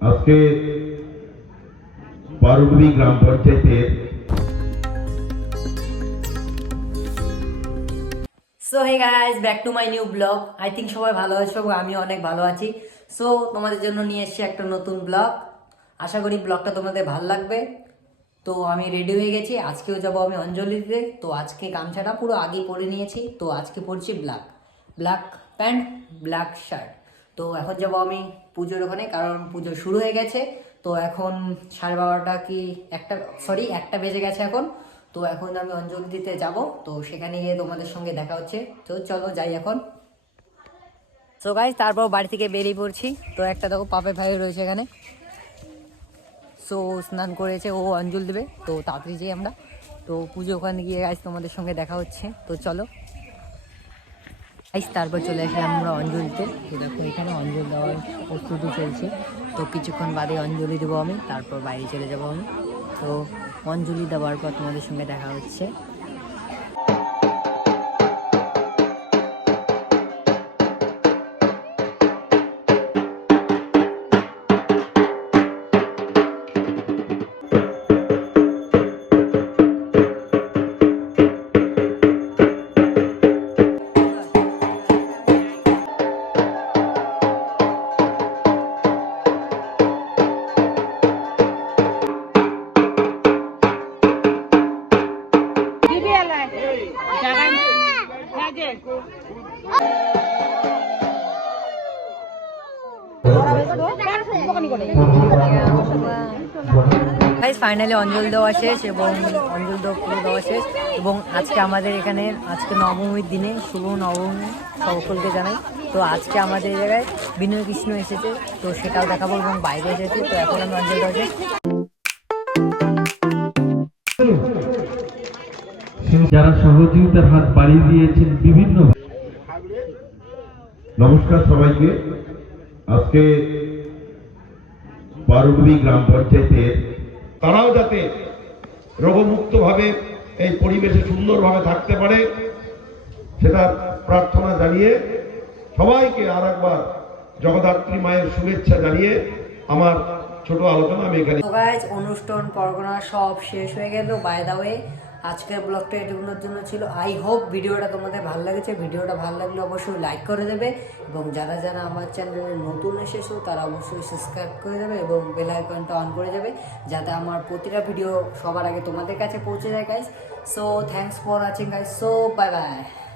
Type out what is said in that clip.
আজকে পারুডবি গ্রাম পঞ্চায়েতের so hey guys back to my new blog I think সবাই ভালো আছো এবং আমি অনেক ভালো আছি। সো তোমাদের জন্য নিয়ে এসেছি একটা নতুন ব্লগ আশা করি ব্লগটা তোমাদের ভালো লাগবে। তো আমি রেডি হয়ে গেছি। আজকেও যাব আমি অঞ্জলি দিতে তো আজকে গামছাটা পুরো আগেই পরে নিয়েছি। তো আজকে পরছি black black pant black shirt তো এখন যাব আমি পুজোর ওখানে, কারণ পুজো শুরু হয়ে গেছে। তো এখন সাড়ে বারোটা কি একটা সরি একটা বেজে গেছে এখন। তো এখন আমি অঞ্জলি দিতে যাব, তো সেখানে গিয়ে তোমাদের সঙ্গে দেখা হচ্ছে। তো চলো যাই এখন। সো গাইজ তারপর বাড়ি থেকে বেরিয়ে পড়ছি। তো একটা দেখো পাপে ভাই রয়েছে এখানে। সো স্নান করেছে, ও অঞ্জল দেবে। তো তাড়াতাড়ি যাই আমরা। তো পুজো ওখানে গিয়ে গাইজ তোমাদের সঙ্গে দেখা হচ্ছে। তো চলো। তারপর চলে আসলাম আমরা অঞ্জলিতে। দেখো এখানে অঞ্জল দেওয়ার প্রস্তুতি চলছে। তো কিছুক্ষণ বাদে অঞ্জলি দেবো আমি, তারপর বাইরে চলে যাব আমি। তো অঞ্জলি দেওয়ার পর তোমাদের সঙ্গে দেখা হচ্ছে। ফাইনালি অঞ্জল দেওয়া শেষ এবং অঞ্জল দেওয়া শেষ এবং আজকে আমাদের এখানে, আজকে নবমীর দিনে, শুভ নবমী সকলকে জানাই। তো আজকে আমাদের জায়গায় বিনয় কৃষ্ণ এসেছে, তো সেটাও দেখাবো এবং বাইরে এসেছে, তো এখন আমি অঞ্জল দেওয়া শেষ। যারা সহযোগিতার হাত বাড়িয়ে দিয়েছেন বিভিন্ন নমস্কার সবাইকে। আজকে পারুডুবি গ্রাম পঞ্চায়েতের তারাও যাতে রোগমুক্ত ভাবে এই পরিবেশে সুন্দরভাবে থাকতে পারে সেটা প্রার্থনা জানিয়ে সবাইকে আর একবার জগদ্ধাত্রী মায়ের শুভেচ্ছা জানিয়ে আমার ছোট আলোচনা আমি এখানে অনুষ্ঠান পরগনা সব শেষ হয়ে গেল। বাই দা ওয়ে আজকের ব্লগটা এটুকুনোর জন্য ছিল। আই হোপ ভিডিওটা তোমাদের ভালো লেগেছে। ভিডিওটা ভালো লাগলে অবশ্যই লাইক করে দেবে এবং যারা যারা আমার চ্যানেলে নতুন এসেছ, তারা অবশ্যই সাবস্ক্রাইব করে দেবে এবং বেল আইকনটা অন করে দেবে যাতে আমার প্রতিটা ভিডিও সবার আগে তোমাদের কাছে পৌঁছে যায় guys so thanks for watching guys so bye bye